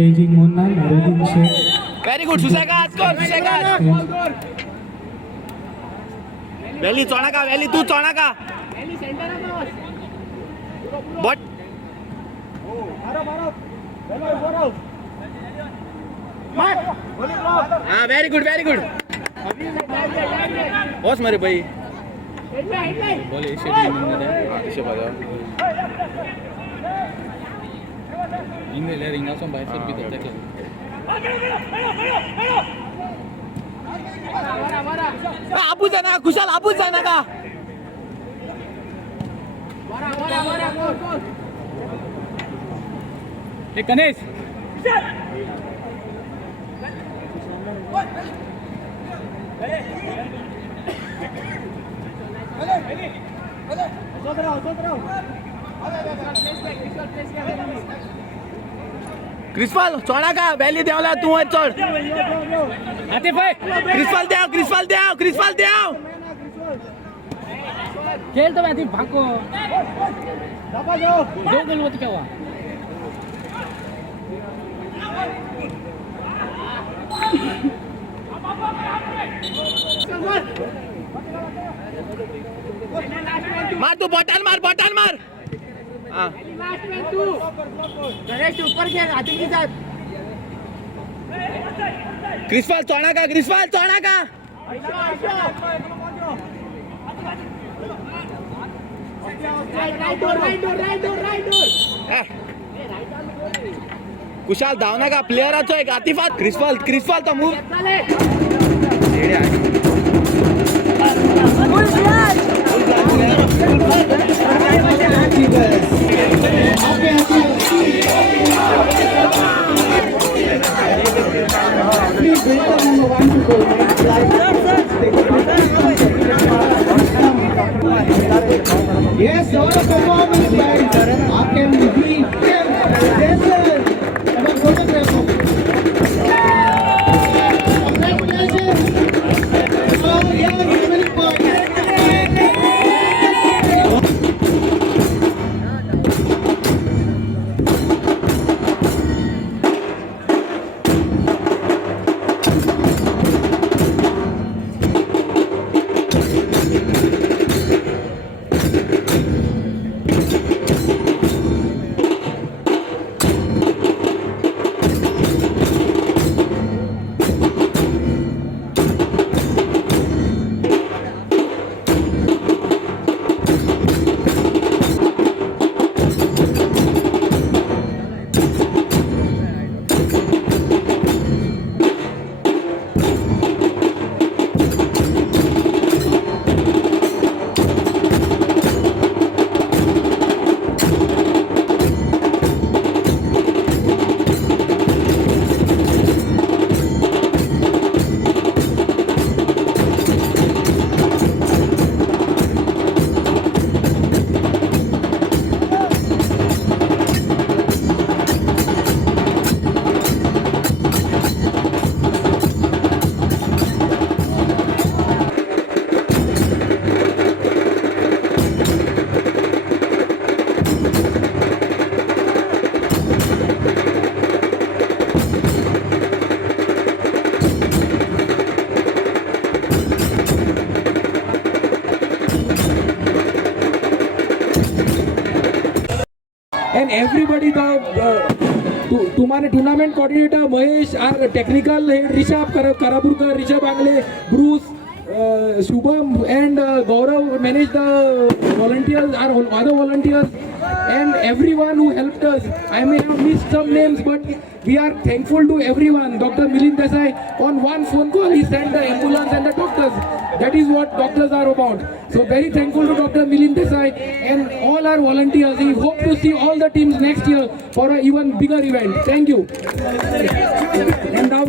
Staging Mona, Nuruddin Sheikh. Very good. Susegat, score. Susegat. Valley, Chonaka. Valley, tu Chonaka. Valley, center of But. Ah, very good, very good. What's my boy? बोले इसे भी इसे बजाओ इनमें ले रिंगा सो बाहर फिर भी तो तक आबू जाना कुशल आबू जाना का एक गणेश क्रिस्पल चोड़ा का वैली देवला तू है चोड़ आतिफ भाई क्रिस्पल दे खेल तो आतिफ भागो दो गोल होती क्या हुआ मार तू बॉटल मार गणेश ऊपर खेल हाथी के साथ क्रिस्पल चौड़ा का कुशाल धावना का प्लेयर आछो एक आतिफात क्रिस्पल तो move Yes, all the performance guys. I can be and everybody तुम्हारे टूर्नामेंट कोऑर्डिनेटर महेश और टेक्निकल हेड ऋषभ करापुरकर ऋषभ आंगले Bruce Shubham and Gaurav manage the volunteers or other volunteers and everyone who helped us. I may have missed some names, but we are thankful to everyone. Dr. Milind Desai, on one phone call, he sent the ambulance and the doctors. That is what doctors are about. So very thankful to Dr. Milind Desai and all our volunteers. We hope to see all the teams next year for an even bigger event. Thank you. And now